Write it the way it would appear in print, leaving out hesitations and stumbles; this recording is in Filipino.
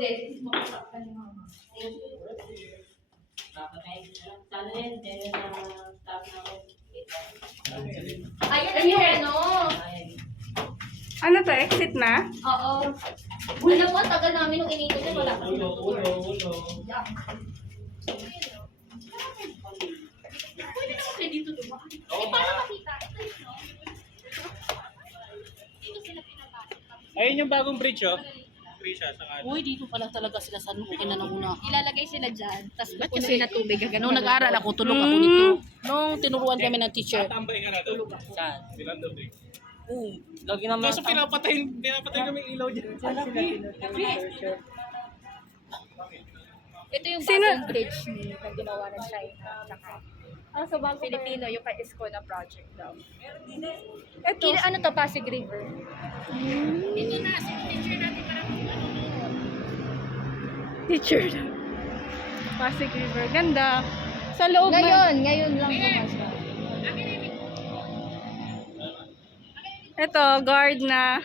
Jess. Makasap ka ni Mama. Ayun yung ano. Ano to? Exit na? Oo. Alam mo, tagal namin nung inito niya, wala pa silang tour. Pwede naman kayo dito dumaan. Eh, paano makita? Ito yun, no? Dito sila pinatapos. Ayun yung bagong bridge, oh. Krisha, sa kanan. Uy, dito pala talaga sila sa okay na una. Ilalagay sila dyan, tapos Ba't pupunuin kasi- na tubig. Nung nag-aaral ako, tulog ako dito. Nung tinuruan kami ng teacher. Tambay ka na doon. Saan? Silang doon, eh. Lagi naman. Kaso pinapatay kami ilaw dyan. Ito yung Sino- bagong bridge na ginawa ng China. Tsaka So, bago Filipino, yung kay Isko na project daw. Ito. Ano to, Pasig River? Teacher. Pasig River. Ganda. Sa loob Ngayon lang pumasok. Ito, guard na.